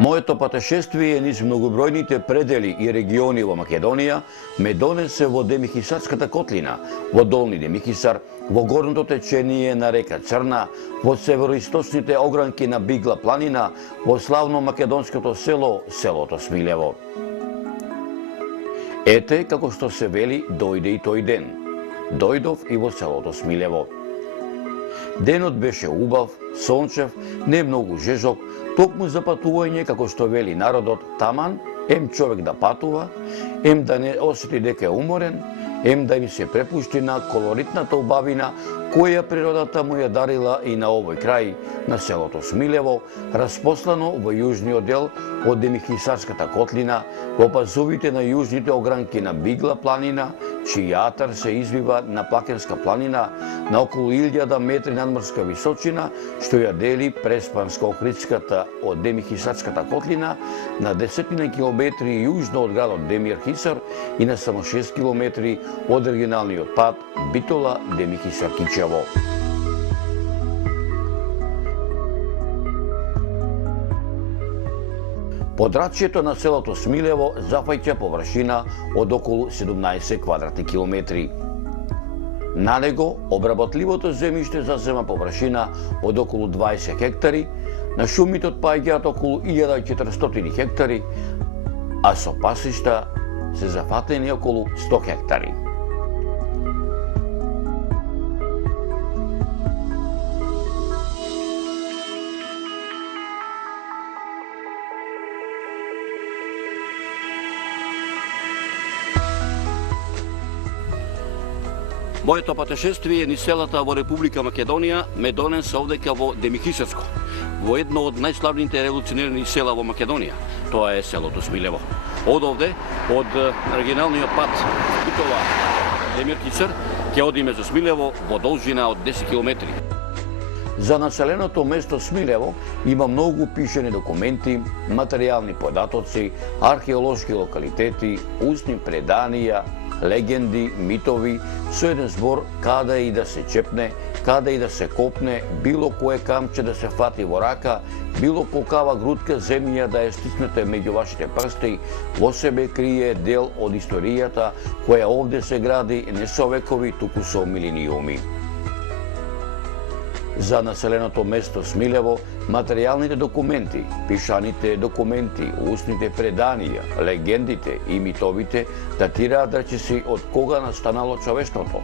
Моето патешествие низ многобројните предели и региони во Македонија ме донесе во Демихисарската котлина, во Долни Демихисар, во горното течение на река Црна, во североисточните огранки на Бигла планина, во славно македонското село, селото Смилево. Ете како што се вели, дојде и тој ден. Дојдов и во селото Смилево. Денот беше убав, сончев, не многу жежок, токму за патување, како што вели народот, таман, ем човек да патува, ем да не осети дека е уморен, ем да им се препушти на колоритната убавина која природата му ја дарила и на овој крај, на селото Смилево, распослано во јужниот дел од Демихисарската котлина, во пазовите на јужните огранки на Бигла планина, чиј атар се извива на Плакенска планина, на околу 1000 метри надморска височина, што ја дели Преспанско-Охридската од Демихисарската котлина на 10 километри јужно од градот Демир-Хисар и на само 6 километри од оригиналниот пат Битола-Демихисар-Кичево. Подрачјето на селото Смилево зафаќа површина од околу 17 квадратни километри. На него обработливото земјиште зазема површина од околу 20 хектари, на шумите отпаѓаат околу 1400 хектари, а со пасишта се зафатени околу 100 хектари. Моето патешествие низ селата во Република Македонија ме донесе овдека во Демихисарско, во едно од најславните револуционерни села во Македонија. Тоа е селото Смилево. Од овде, од оригиналниот пат Битола Демир-Хисар, ќе одиме за Смилево во должина од 10 километри. За населеното место Смилево има многу пишани документи, материјални податоци, археолошки локалитети, устни преданија, легенди, митови, со еден збор каде и да се чепне, каде и да се копне, било кое камче да се фати во рака, било колкава грудка земја да е стиснете меѓу вашите прсти, во себе крие дел од историјата која овде се гради не со векови, туку со милениуми. За населеното место Смилево, материјалните документи, пишаните документи, устните преданија, легендите и митовите датираат речиси од кога настанало човештвото.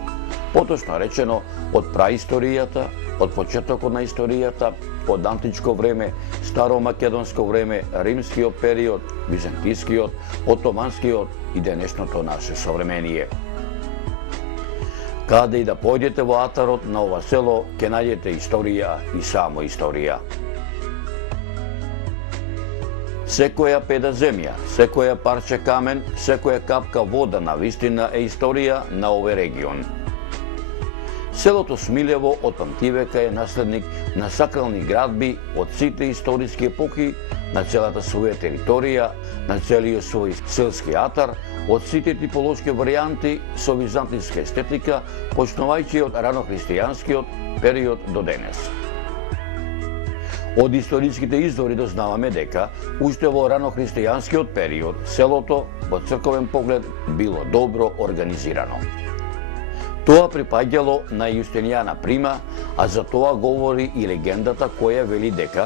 Поточно речено, од праисторијата, од почетокот на историјата, од античко време, старомакедонско време, римскиот период, византискиот, отоманскиот и денешното наше современие. Каде и да појдете во атарот на ова село, ќе најдете историја и само историја. Секоја педа земја, секоја парче камен, секоја капка вода на вистина е историја на овој регион. Селото Смилево од памтивека е наследник на сакрални градби од сите историски епохи, на целата своја територија, на целиот свој селски атар, од сите типолошки варијанти со византијска естетика, почнувајќи од ранохристијанскиот период до денес. Од историските извори дознаваме дека уште во ранохристијанскиот период селото во црковен поглед било добро организирано. Тоа припаѓало на Јустинијана Прима, а за тоа говори и легендата која вели дека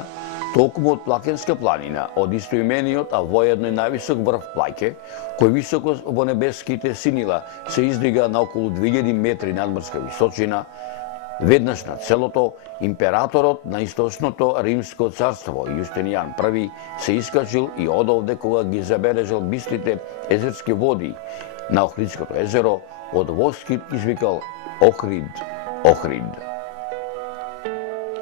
токму од Плакенска планина, од истоимениот, а воедно и највисок врв Плаке, кој високо во небеските синила се издига на околу 2000 метри надморска височина, веднаш над селото, императорот на источното римско царство Јустинијан I се искачил и одовде кога ги забележал бистрите езерски води на Охридското езеро, од воскит извикал Охрид, Охрид.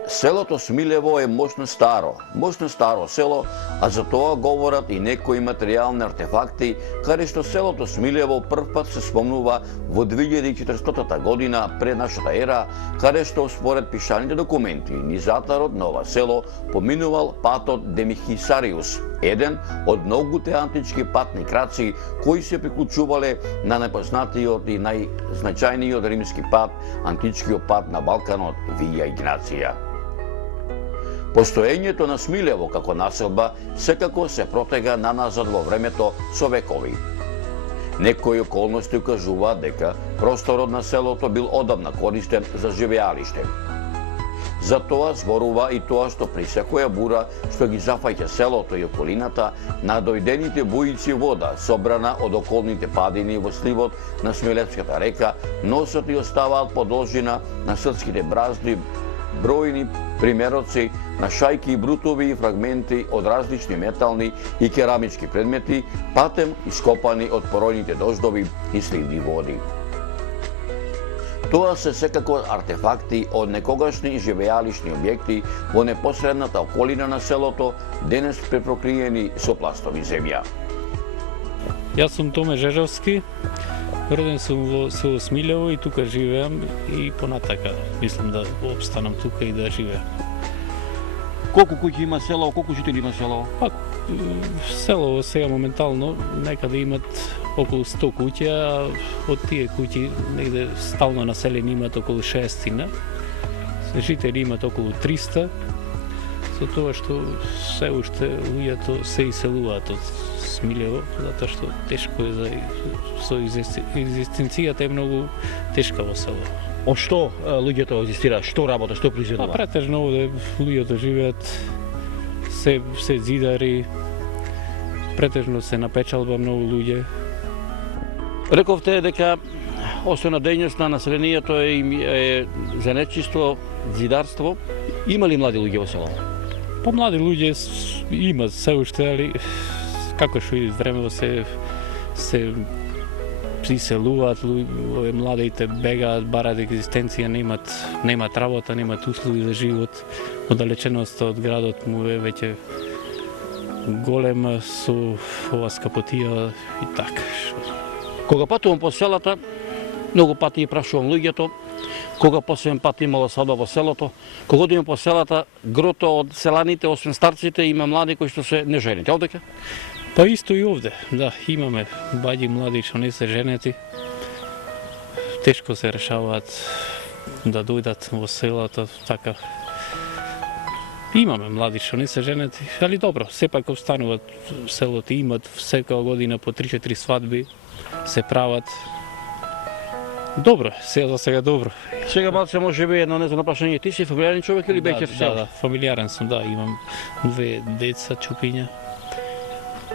Селото Смилево е мощно старо село, а за тоа говорат и некои материјални артефакти, каде што селото Смилево првпат се спомнува во 2400 година пред нашата ера, каде што според пишаните документи низ атарот на ова село поминувал патот Демихисариус, еден од многуте антички патни краци кои се приклучувале на најпознатиот и најзначајниот римски пат, античкиот пат на Балканот Вија Игнација. Постоењето на Смилево како населба секако се протега наназад во времето со векови. Некои околности укажуваат дека просторот на селото бил одамна користен за живеалиште. За тоа зборува и тоа што при секоја бура што ги зафаќа селото и околината, надојдените бујици вода, собрана од околните падини во сливот на Смилевската река, носат и оставаат подолжина на српските бразди бројни примероци на шајки и брутови и фрагменти од различни метални и керамички предмети, патем ископани од поројните дождови и сливни води. Тоа се секако артефакти од некогашни живеалишни објекти во непосредната околина на селото, денес препрокриени со пластови земја. Јас сум Томе Жежовски, роден сум во село Смилево и тука живеам и понатака мислам да опстанам тука и да живеам. Колку куќи има село, колку жители има село? Па, село сега моментално некаде имат околу 100 куќи, а од тие куќи негде стално населени имат околу 60, жители имат околу 300, со тоа што се уште луѓето се иселуваат од Смилево, затоа што тешко е со екзистенцијата е многу тешка во село. Од што луѓето екзистираат? Што работа, што произведува? Претежно овде луѓето живеат, се зидари, претежно се на печалба многу луѓе. Рековте дека основна дејност на населението е занечиство, зидарство. Има ли млади луѓе во село? Па млади луѓе има се уште, али како што иде времево се приселуваат, младите бегаат, бараат екзистенција, немаат работа, немаат услови за живот. Оддалеченоста од градот му е веќе голема со ова скапотија и така. Кога патувам по селата, многу пати прашувам луѓето, кога последен пат имало свадба во селото, кога одиме по селата, грото од селаните, освен старците, има млади кои што се не жените. Овдека? Па исто и овде, да, имаме баѓи млади што не се женети. Тешко се решаваат да дојдат во селото, така. Имаме млади што не се женети, али добро, сепак остануваат во селото, имат секоја година по 3-4 свадби, се прават. Добро, за сега добро. Сега малце може би едно незнано прашање, ти си фамилиарен човек или беќер сел? Да, фамилиарен сум, да, имам 2 деца, чупиња.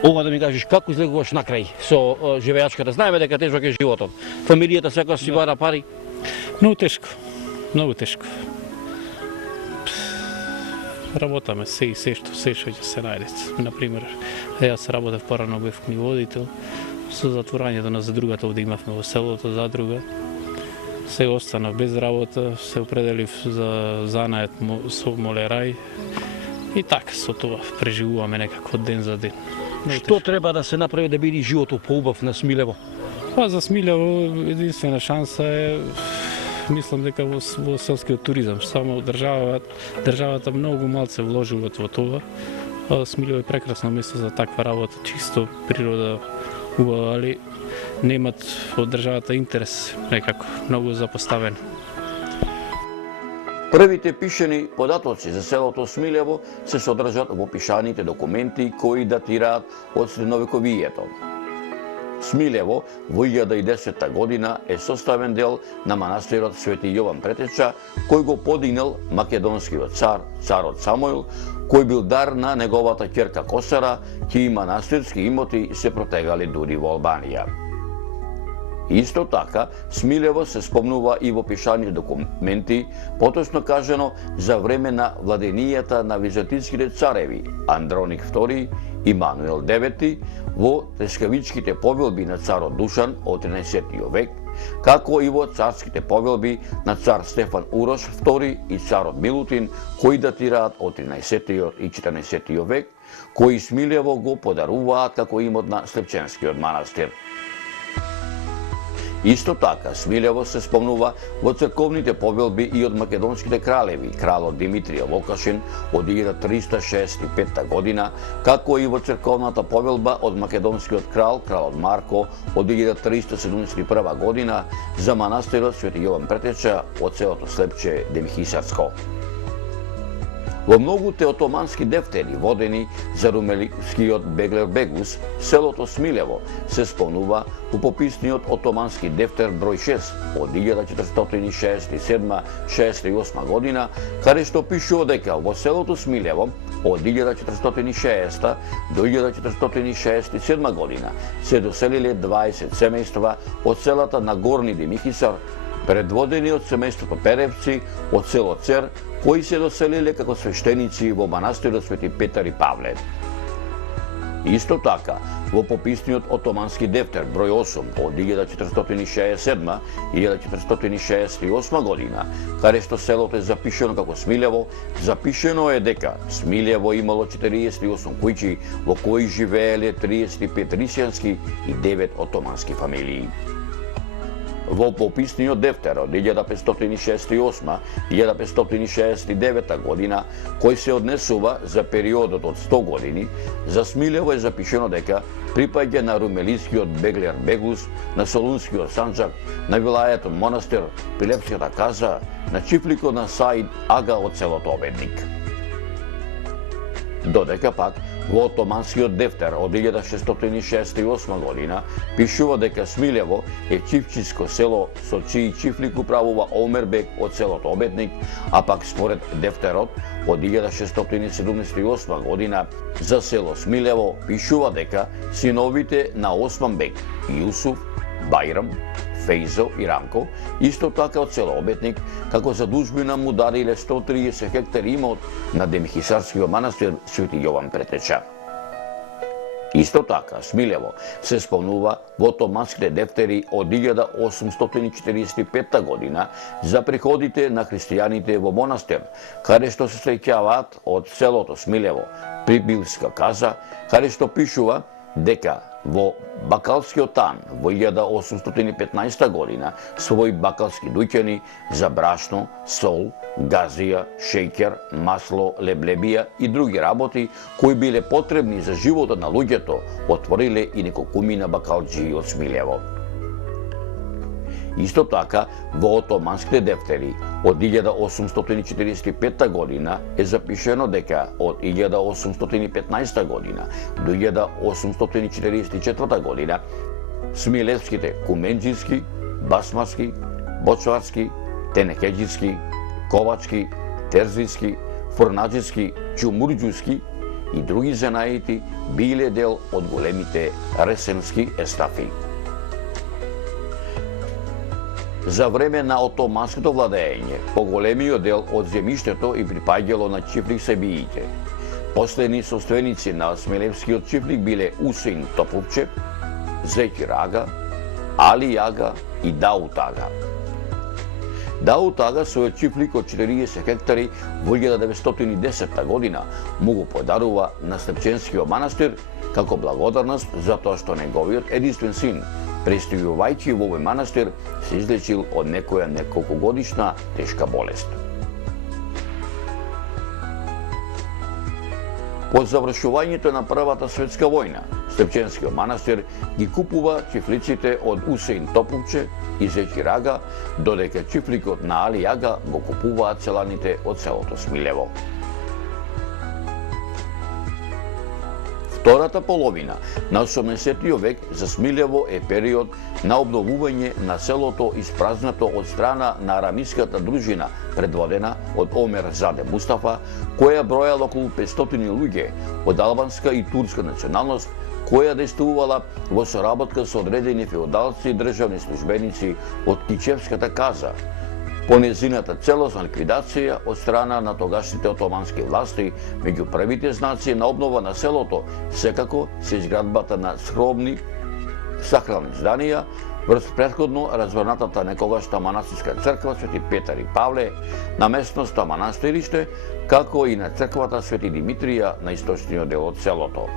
Ова да ми кажеш како излегуваш накрај со живеачката? Знаеме дека тежок е животот. Фамилијата секоја си бара пари. Многу тешко. Многу тешко. Работаме се што ќе се најде. Например, јас работев порано бев книговодител. Со затворањето на задругата овде имавме во селото задруга. Се останав без работа, се определив за занает со молерај. И така, со тоа преживуваме некако ден за ден. Што треба да се направи да биде животот поубав на Смилево? Па за Смилево единствена шанса е, мислам дека во селскиот туризам. Само државата многу малце вложува во тоа. Смилево е прекрасно место за таква работа, чисто природа убава, али немат од државата интерес, некако многу запоставен. Првите пишани податоци за селото Смилево се содржат во пишаните документи кои датираат од средновековието. Смилево во 1010 година е составен дел на манастирот Свети Јован Претеча, кој го подигнал македонскиот царот Самоил, кој бил дар на неговата ќерка Косара, чии манастирски имоти се протегали дури во Албанија. Исто така, Смилево се спомнува и во пишани документи, поточно кажано за време на владенијата на византиските цареви Андроник II и Мануел IX, во трескавичките повелби на царот Душан од 13 век, како и во царските повелби на цар Стефан Урош II и царот Милутин, кои датираат од 13 и 14 век, кои Смилево го подаруваат како имот на Слепченскиот манастир. Исто така, Смилево се спомнува во црковните повелби и од македонските кралеви, кралот Димитрија Локашин од 1365 година, како и во црковната повелба од македонскиот кралот Марко од 1371 година за манастирот Свети Јован Претеча од селото Слепче Демхисарско. Во многуте отомански дефтери, водени за румелискиот Беглер Бегус, селото Смилево се спомнува у пописниот отомански дефтер број 6 од 1467-68 година, каде што пишува дека во селото Смилево од 1460 до 1467 година се доселиле 20 семејства од селата на Горни Демихисар, предводени од семејството Перевци од село Цер, кои се доселиле како свештеници во манастирот Свети Петар и Павле. Исто така, во пописниот отомански дефтер број 8 од 1467-1468 година, каде што селото е запишено како Смилево, запишено е дека Смилево имало 48 куќи во кои живееле 35 рисјански и 9 отомански фамилии. Во пописниот дефтер од 1568-1569 година, кој се однесува за периодот од 100 години, за Смилево е запишено дека припаѓа на румелискиот Беглер Бегус, на Солунскиот Санџак, на вилајатот Монастир, Пилепската каза, на чифликот на Саид Ага од селото Обедник. Додека пак, во отоманскиот дефтер од 1668 година пишува дека Смилево е чифчиско село со чиј чифлик управува Омербек од селото Обедник, а пак според дефтерот од 1678 година за село Смилево пишува дека синовите на Османбек, Јусуф, Бајрам, Фејзо и Рамко, исто така од село Обедник, како задужбина му дариле 130 хектари имот на Демихисарскиот манастир Свети Јован Претеча. Исто така, Смилево се спомнува во отоманските дефтери од 1845 година за приходите на христијаните во монастир, каде што се среќаваат од селото Смилево, Прибилска каза, каде што пишува дека во бакалскиот тан во 1815 година свој бакалски дуќани за брашно, сол, газија, шеќер, масло, леблебија и други работи кои биле потребни за животот на луѓето, отвориле и неколкумина бакалџии од Смилево. Исто така, во отоманските дефтери од 1845 година е запишено дека од 1815 година до 1844 година смилевските куменџиски, басмарски, бочварски, тенекеџиски, ковачки, терзиски, фурнаџиски, чумурџуски и други занаити биле дел од големите ресенски естафи. За време на отоманското владење, поголемиот дел од земјиштето и припаѓало на чифлик себиите. Последни собственици на смилевскиот чифлик биле Усеин Топовче, Зекир Ага, Али Ага и Даут Ага. Даут Ага својот чифлик од 40 хектари во 1910 година му го подарува на Степченскиот манастир како благодарност за тоа што неговиот единствен син, престојувајќи во овој манастир, се излечил од некоја неколкогодишна тешка болест. По завршувањето на Првата светска војна, Степченскиот манастир ги купува чифлиците од Усеин Топовче и Зекир Ага, додека чифликот на Али Ага го купуваат селаните од селото Смилево. Втората половина на 18 век за Смилево е период на обновување на селото испразнато од страна на арамиската дружина, предводена од Омер Заде Мустафа, која бројала околу 500 луѓе од албанска и турска националност, која действувала во соработка со одредени феудалци и државни службеници од Кичевската каза, по незината целосна ликвидација од страна на тогашните отомански власти. Меѓу првите знаци на обнова на селото секако се изградбата на скромни сакрални зданија врз претходно разврнатата некогашна манастирска црква Свети Петар и Павле на местноста Манастириште, како и на црквата Свети Димитрија на источниот дел од селото.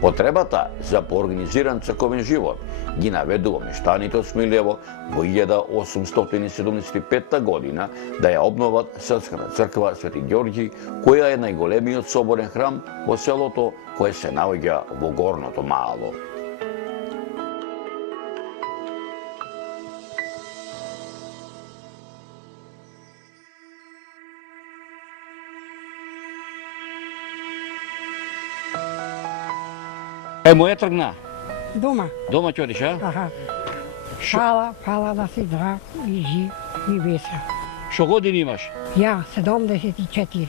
Потребата за поорганизиран црковен живот ги наведува мештаните од Смилево во 1875 година да ја обноват селската црква Свети Ѓорѓи, која е најголемиот соборен храм во селото, кој се наоѓа во Горното Мало. моја тргна. Дома. Дома ќе одиш, а? Аха. Фала да си здрав и жив и весел. Што години имаш? Ја, 74.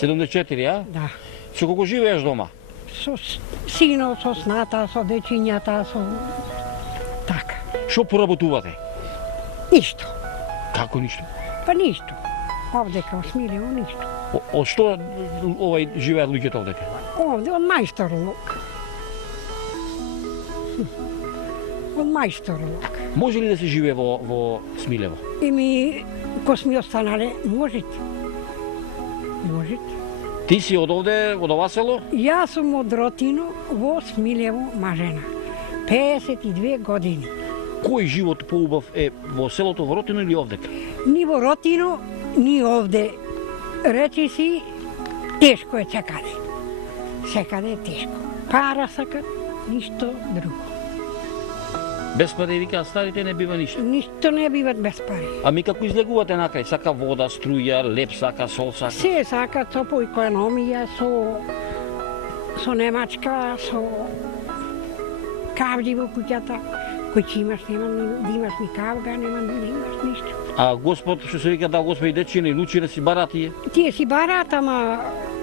74, а? Да. Со колку живееш дома? Со синот, со сната, со дечињата, со... Така. Што поработувате? Ништо. Како ништо? Па ништо. Овде као Смилево ништо. Од што живеат луѓето овдека? Овде од мајсторлук. Од мајсторлук. Може ли да се живее во Смилево? Еми, ко сме останале, можете. Можете. Ти си од овде, од ова село? Јас сум од Ротино во Смилево мажена. 52 години. Кој живот поубав е во селото во Ротино или овдека? Ни во Ротино, ни овде. Речи си, тешко е секаде. Секаде е тешко. Пара сакат, ништо друго. Без пари, вика, старите не бива ништо. Ништо не биват без пари. Ами како излегувате накрај? Сака вода, струја, леп сака, сол сака? Се сакат со по економија, со немачка, со кавџи во куќата. Кој ќе имаш, нема да имаш ни кавга, нема да имаш ништо. А Господ, што се вика, да Господ и дечине, лучи да си барат тие? Тие си барат, ама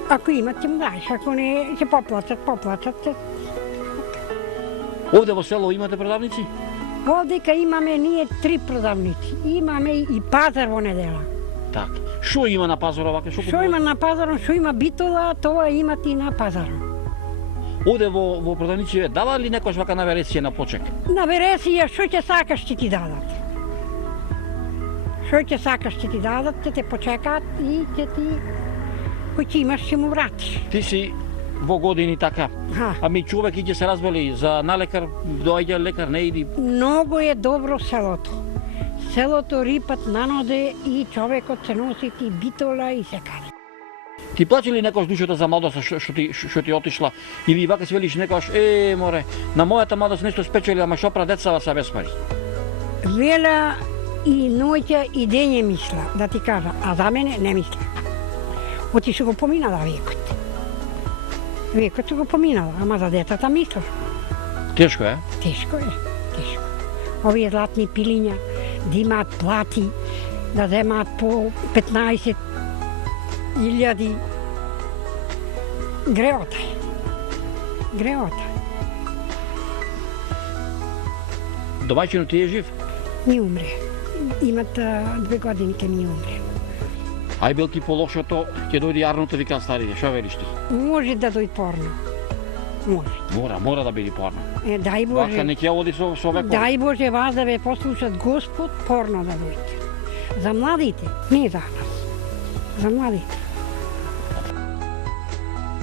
ако имат ќе му даеш, ако не ќе поплатат. Овде во село имате продавници? Овдека имаме ние 3 продавници. Имаме и пазар во недела. Така. Што има на пазарот вака? Што има на пазарот, што има битола, тоа имат и на пазарот. Овде во продавници дава ли некојаш вака на вересија на почек? На вересија што ќе сакаш ќе ти дадат. Што ќе сакаш ќе ти дадат, ќе те почекаат и ќе ти кој ќе имаш ќе му вратиш. Ти си во години така. Ами човек ќе се разболи за на лекар, доаѓа лекар, не иди. Многу е добро селото. Селото рипат наноде и човекот се носи и битола и секаде. Ти плаче ли некојаш душата за младост што ти отишла? Или вака си велиш некојаш, море, на мојата младост нешто спечели, ама што пра децава са без пари? Вела и ноќа и дење мисла, да ти кажа, а за мене не мисла. Отишо го поминала векот. Векот го поминала, ама за децата мисла. Тешко е? Тешко е, тешко. Овие златни пилиња, да имаат плати, да земаат по 15.000. Греота е. Греота. Домаќинот ти е жив? Ми умре. Имат 2 години ке ми умре. Ај бил ти полошото, ќе дојде јарното, викам старите, што велиш ти? Може да дојде порно. Може. Мора да биде порно. Дај Боже. Вака не ќе оди со векот. Дај Боже вас да ве послушат Господ, порно да дојде. За младите, не за нас. За младите.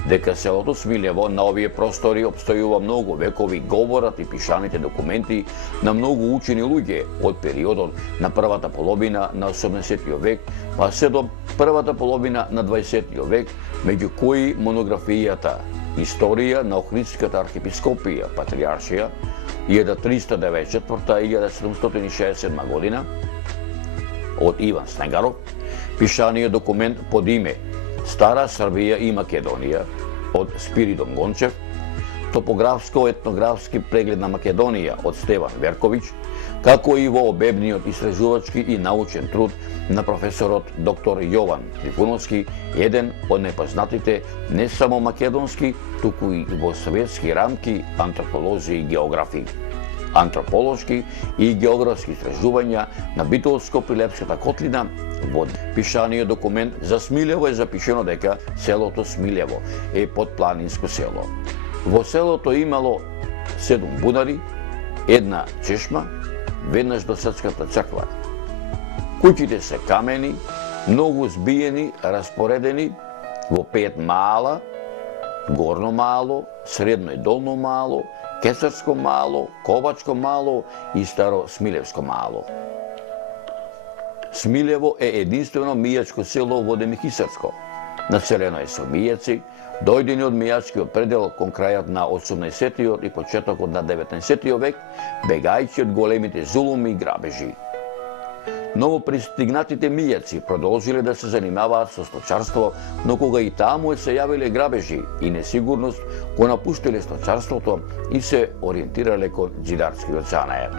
Дека селото Смилево на овие простори обстојува многу векови говорат и пишаните документи на многу учени луѓе од периодот на првата половина на 18 век па се до првата половина на 20 век, меѓу кои монографијата Историја на Охридската архиепископија Патриаршија 1394-1767 година од Иван Снегаров, пишаниот документ под име Стара Србија и Македонија од Спиридон Гончев, топографско-етнографски преглед на Македонија од Стеван Верковиќ, како и во обебниот истражувачки и научен труд на професорот доктор Јован Трифуновски, еден од непознатите не само македонски, туку и во советски рамки антрополози и географи. Антрополошки и географски истражувања на Битолско-Прилепската котлина. Во пишаниот документ за Смилево е запишено дека селото Смилево е подпланинско село. Во селото имало 7 бунари, една чешма, веднаш до Српската црква. Куќите се камени, многу збиени, распоредени во 5 мала, горно мало, средно и долно мало, Кесарско мало, Ковачко мало и Старо Смилевско мало. Смилево е единствено мијачко село во Демихисарско. Населено е со мијаци, дојдени од мијачкиот предел кон крајот на 18 и почетокот на 19 век, бегајќи од големите зулуми и грабежи. Новопристигнатите мијаци продолжиле да се занимаваат со сточарство, но кога и таму се јавиле грабежи и несигурност, го напуштиле сточарството и се ориентирале кон џидарскиот занајат.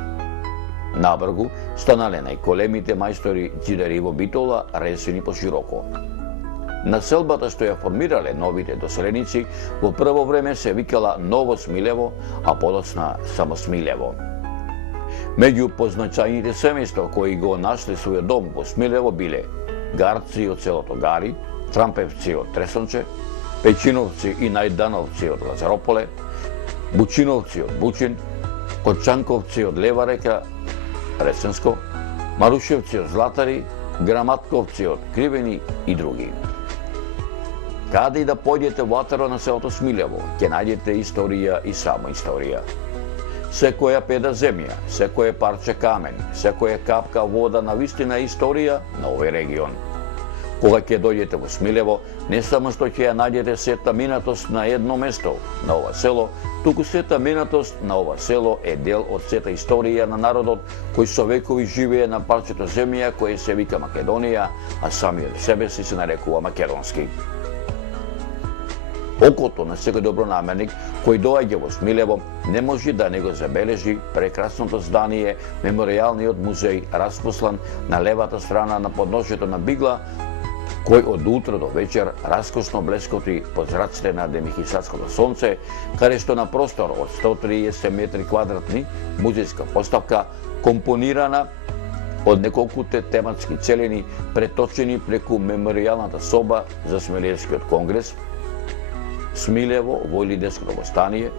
Набргу станале најголемите мајстори џидари во Битола, ресени пошироко. Населбата што ја формирале новите доселеници во прво време се викала Ново Смилево, а подоцна само Смилево. Меѓу позначајните семејства кои го нашле својот дом во Смилево биле Гарци од селото Гари, Трампевци од Тресонче, Печиновци и Најдановци од Лазарополе, Бучиновци од Бучин, Кочанковци од Лева река, Ресенско, Марушевци од Златари, Граматковци од Кривени и други. Каде и да појдете во атаро на селото Смилево, ќе најдете историја и само историја. Секоја педа земја, секое парче камен, секоја капка вода навистина е историја на овој регион. Кога ќе дојдете во Смилево, не само што ќе ја најдете сета минатост на едно место, на ова село, туку сета минатост на ова село е дел од сета историја на народот кој со векови живее на парчето земја кој се вика Македонија, а самиот себе си се нарекува македонски. Окото на секој добронамерник кој доаѓа во Смилево не може да не го забележи прекрасното здание, меморијалниот музеј распослан на левата страна на подножјето на Бигла, кој од утро до вечер раскошно блескоти под зраците на демихисатското сонце, каде што на простор од 130 метри квадратни музејска поставка компонирана од неколкуте тематски целини преточени преку меморијалната соба за Смилевскиот конгрес, Смилево во Илинденското востание,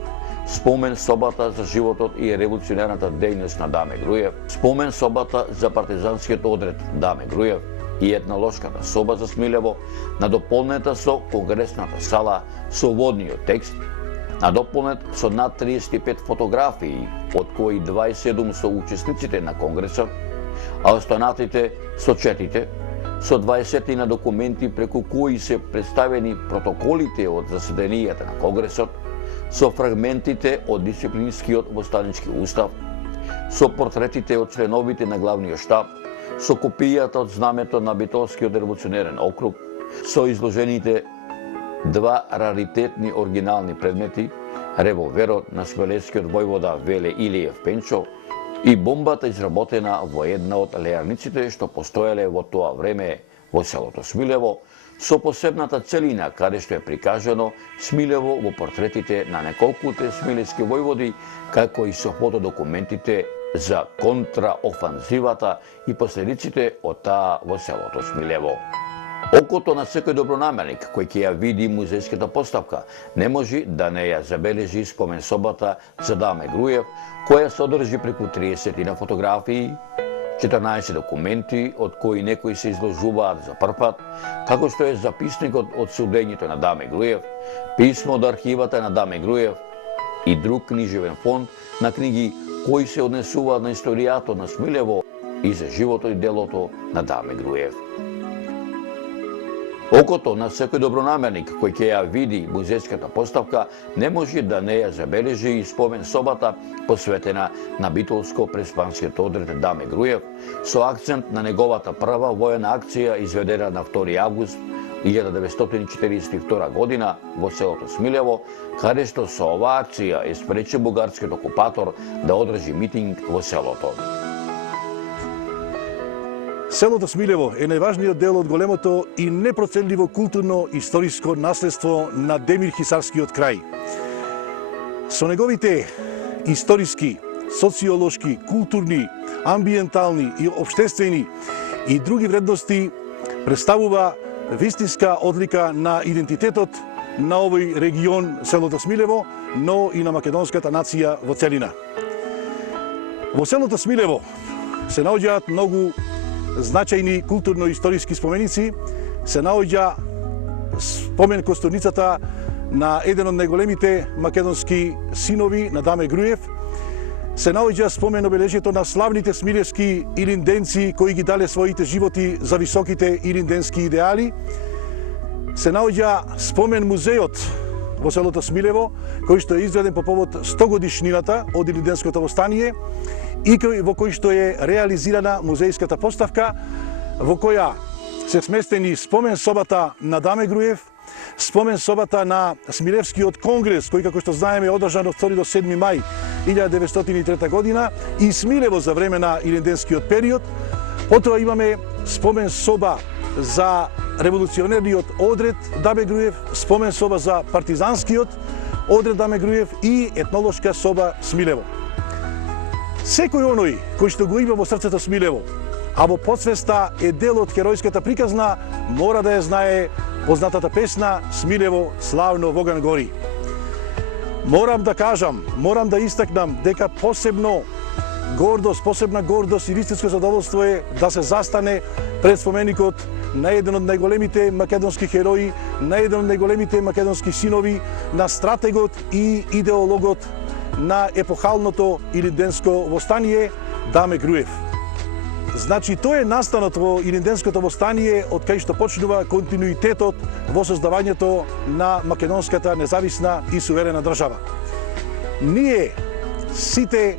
спомен собата за животот и револуционерната дејност на Даме Груев, спомен собата за партизанскиот одред Даме Груев и етнолошката соба за Смилево, надополнета со конгресната сала со водниот текст, надополнет со над 35 фотографии, од кои 27 со учесниците на конгресот, а останатите со четите, со 20 на документи преку кои се представени протоколите од заседанијата на Конгресот, со фрагментите од дисциплинскиот востанички устав, со портретите од членовите на главниот штаб, со копијата од знамето на Битолскиот револуционерен округ, со изложените два раритетни оригинални предмети, револверот на смилевскиот војвода Веле Илиев Пенчо и бомбата изработена во една од леарниците што постоеле во тоа време во селото Смилево, со посебната целина каде што е прикажано Смилево во портретите на неколкуте смилевски војводи, како и со фотодокументите за контраофанзивата и последиците од таа во селото Смилево. Окото на секој добронамерник кој ќе ја види музејската поставка не може да не ја забележи спомен собата за Даме Груев, која содржи преку 30 на фотографии, 14 документи, од кои некои се изложуваат за прв пат, како што е записникот од судењето на Даме Груев, писмо од архивата на Даме Груев и друг книжевен фонд на книги кои се однесуваат на историјата на Смилево и за животот и делото на Даме Груев. Окото на секој добронамерник кој ќе ја види музејската поставка не може да не ја забележи и спомен собата посветена на битолско-преспанскиот одред Даме Груев, со акцент на неговата прва војна акција изведена на 2 август 1942 година во селото Смилево, каде што со оваа акција е спречен бугарскиот окупатор да одржи митинг во селото. Селото Смилево е најважниот дел од големото и непроценливо културно-историско наследство на Демирхисарскиот крај. Со неговите историски, социолошки, културни, амбиентални и општествени и други вредности представува вистинска одлика на идентитетот на овој регион, селото Смилево, но и на македонската нација во целина. Во селото Смилево се наоѓаат многу значајни културно-историски споменици, се наоѓа спомен костурницата на еден од најголемите македонски синови на Даме Груев, се наоѓа спомен обележјето на славните смилевски илинденци кои ги дале своите животи за високите илинденски идеали, се наоѓа спомен музејот во селото Смилево, кој што е изграден по повод 100 годишнината од Илинденското востание и во кој што е реализирана музејската поставка, во која се сместени спомен собата на Даме Груев, спомен собата на Смилевскиот конгрес, кој како што знаеме е одржан од 2 до 7 мај 1903 година, и Смилево за време на Илинденскиот период. Потоа имаме спомен соба за револуционерниот одред Даме Груев, спомен соба за партизанскиот одред Даме Груев и етнолошка соба Смилево. Секој оној кој што го има во срцето Смилево, а во подсвеста е дел од херојската приказна, мора да ја знае познатата песна Смилево славно Воган гори. Морам да кажам, морам да истакнам дека посебна гордост и вистинско задоволство е да се застане пред споменикот на еден од најголемите македонски херои, на еден од најголемите македонски синови, на стратегот и идеологот на епохалното Илинденско востание Даме Груев. Значи, тој е настанот во Илинденското востание од кај што почнува континуитетот во создавањето на македонската независна и суверена држава. Ние, сите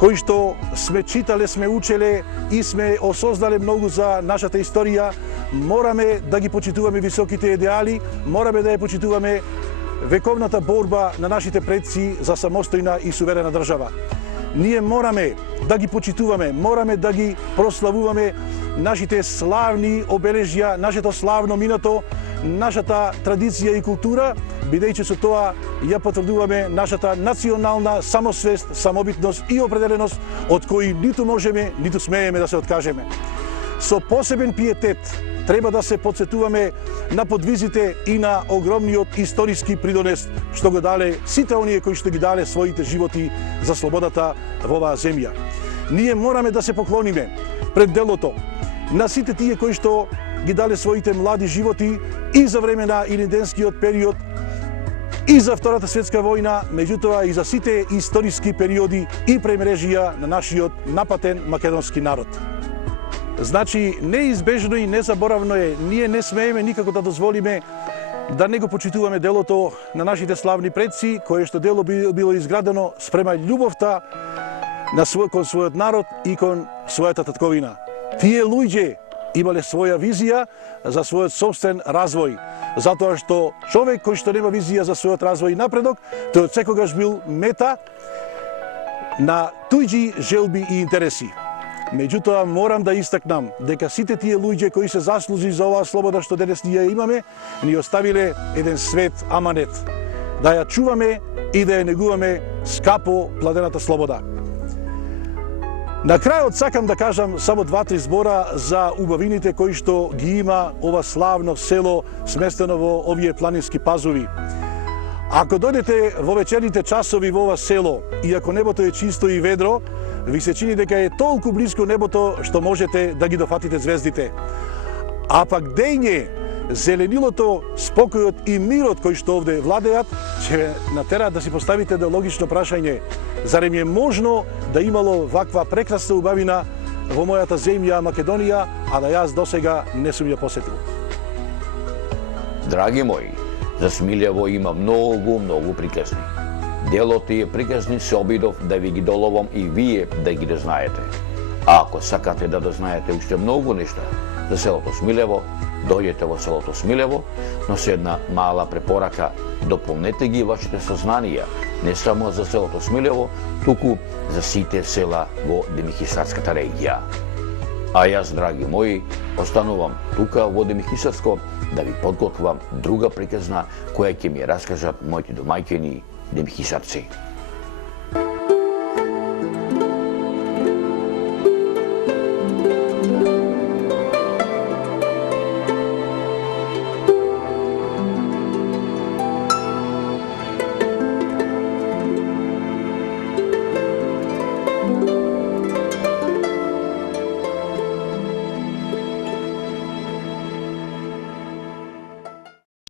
кои што сме читале, сме учеле и сме осознале многу за нашата историја, мораме да ги почитуваме високите идеали, мораме да ја почитуваме вековната борба на нашите предци за самостојна и суверена држава. Ние мораме да ги почитуваме, мораме да ги прославуваме нашите славни обележја, нашето славно минато, нашата традиција и култура, бидејќи со тоа ја потврдуваме нашата национална самосвест, самобитност и определеност, од кои ниту можеме, ниту смееме да се откажеме. Со посебен пиетет треба да се подсетуваме на подвизите и на огромниот историски придонес што го дале сите оние кои што ги дале своите животи за слободата во оваа земја. Ние мораме да се поклониме пред делото на сите тие кои што ги дале своите млади животи и за време на Илинденскиот период, и за Втората светска војна, меѓутоа и за сите историски периоди и премрежија на нашиот напатен македонски народ. Значи, неизбежно и незаборавно е, ние не смееме никако да дозволиме да не го почитуваме делото на нашите славни предци, кое што дело било изградено спрема љубовта кон својот народ и кон својата татковина. Тие луѓе имале своја визија за својот собствен развој, затоа што човек кој што нема визија за својот развој и напредок, тој секогаш бил мета на туѓи желби и интереси. Меѓутоа, морам да истакнам дека сите тие луѓе кои се заслужи за оваа слобода што денес ние имаме, ни оставиле еден свет аманет. Да ја чуваме и да ја негуваме скапо пладената слобода. На крајот сакам да кажам само 2-3 збора за убавините кои што ги има ова славно село сместено во овие планински пазови. Ако дојдете во вечерните часови во ова село и ако небото е чисто и ведро, ви се чини дека е толку близко небото што можете да ги дофатите звездите. А пак дење, зеленилото, спокојот и мирот кои што овде владеат, ќе ве натераат да си поставите едно логично прашање. Зарем е можно да имало ваква прекрасна убавина во мојата земја Македонија, а да јас досега не сум ја посетил? Драги мои, за Смилево има многу приказни. Дел од тие приказни се обидов да ви ги доловам и вие да ги дознаете. А ако сакате да дознаете уште многу нешта за селото Смилево, дојдете во селото Смилево, но се една мала препорака, дополнете ги вашите сознанија, не само за селото Смилево, туку за сите села во Демихисарската регија. А јас, драги мои, останувам тука во Демихисарско да ви подготвам друга приказна која ќе ми раскажат моите домаќини демихисарци.